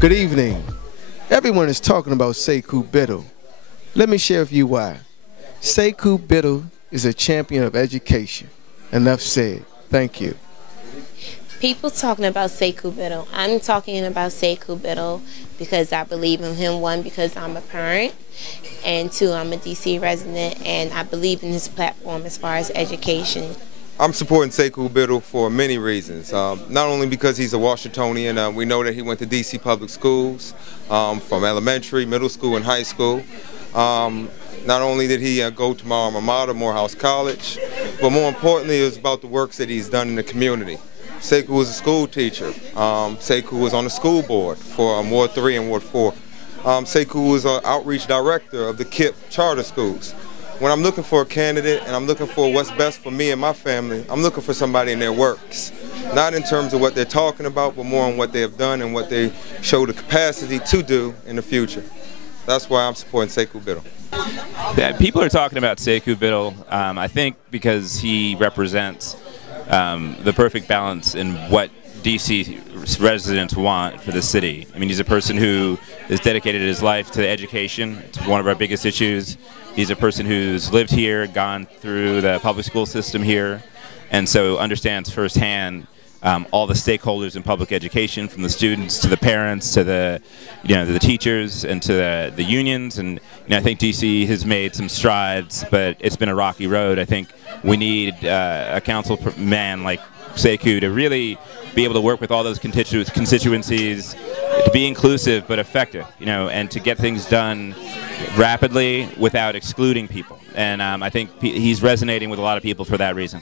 Good evening. Everyone is talking about Sekou Biddle. Let me share with you why. Sekou Biddle is a champion of education. Enough said. Thank you. People talking about Sekou Biddle. I'm talking about Sekou Biddle because I believe in him. One, because I'm a parent, and two, I'm a DC resident, and I believe in his platform as far as education. I'm supporting Sekou Biddle for many reasons. Not only because he's a Washingtonian, we know that he went to DC public schools from elementary, middle school, and high school. Not only did he go to my alma mater, Morehouse College, but more importantly, it was about the works that he's done in the community. Sekou was a school teacher. Sekou was on the school board for Ward 3 and Ward 4. Sekou was an outreach director of the KIPP charter schools. When I'm looking for a candidate and I'm looking for what's best for me and my family, I'm looking for somebody in their works. Not in terms of what they're talking about, but more on what they have done and what they show the capacity to do in the future. That's why I'm supporting Sekou Biddle. Yeah, people are talking about Sekou Biddle, I think because he represents the perfect balance in what DC residents want for the city. I mean, he's a person who has dedicated his life to education. It's one of our biggest issues. He's a person who's lived here, gone through the public school system here, and so understands firsthand all the stakeholders in public education, from the students to the parents to the teachers and to the unions. And I think DC has made some strides, but it's been a rocky road. I think we need a councilman like Sekou to really be able to work with all those constituencies, to be inclusive but effective, and to get things done rapidly without excluding people. And I think he's resonating with a lot of people for that reason.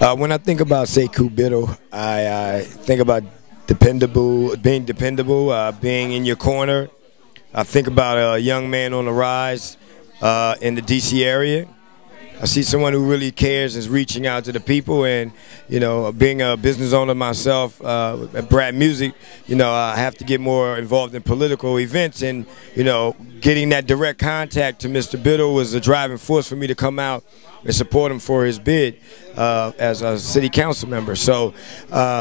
When I think about Sekou Biddle, I think about being dependable, being in your corner. I think about a young man on the rise in the D.C. area. I see someone who really cares, is reaching out to the people, and being a business owner myself at Brad Music, I have to get more involved in political events, and getting that direct contact to Mr. Biddle was a driving force for me to come out and support him for his bid as a city council member. So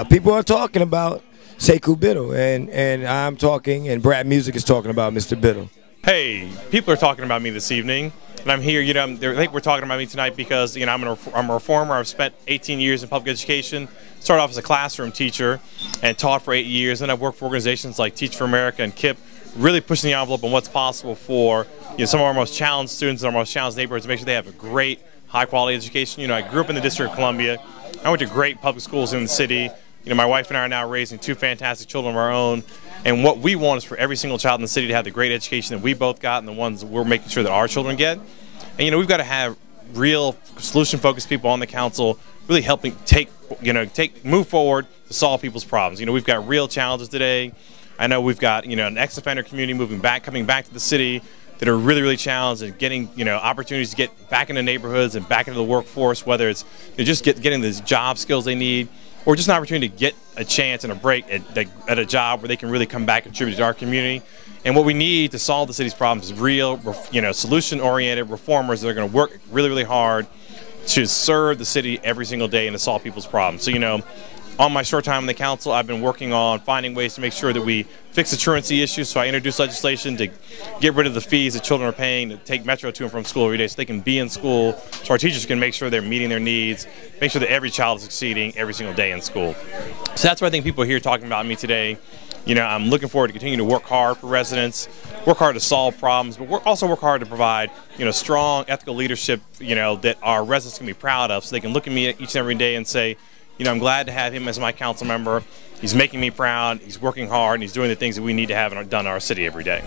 people are talking about Sekou Biddle, and I'm talking, and Brad Music is talking about Mr. Biddle. Hey, people are talking about me this evening, and I'm here. I think we're talking about me tonight because I'm a reformer. I've spent 18 years in public education. Started off as a classroom teacher and taught for 8 years. Then I've worked for organizations like Teach for America and KIPP, really pushing the envelope on what's possible for some of our most challenged students in our most challenged neighborhoods to make sure they have a great, high-quality education. I grew up in the District of Columbia. I went to great public schools in the city. My wife and I are now raising 2 fantastic children of our own. And what we want is for every single child in the city to have the great education that we both got and the ones we're making sure that our children get. And we've got to have real solution-focused people on the council really helping move forward to solve people's problems. We've got real challenges today. I know we've got an ex-offender community coming back to the city that are really, really challenged and getting opportunities to get back into neighborhoods and back into the workforce, whether it's just getting the job skills they need, or just an opportunity to get a chance and a break at a job where they can really come back and contribute to our community. And what we need to solve the city's problems is real, solution-oriented reformers that are going to work really, really hard to serve the city every single day and to solve people's problems. So, on my short time in the council, I've been working on finding ways to make sure that we fix the truancy issues. So I introduced legislation to get rid of the fees that children are paying to take Metro to and from school every day so they can be in school, so our teachers can make sure they're meeting their needs, make sure that every child is succeeding every single day in school. So that's why I think people are here talking about me today. I'm looking forward to continuing to work hard for residents, work hard to solve problems, but also work hard to provide, strong ethical leadership, that our residents can be proud of, so they can look at me each and every day and say, I'm glad to have him as my council member. He's making me proud, he's working hard, and he's doing the things that we need to have done in our city every day.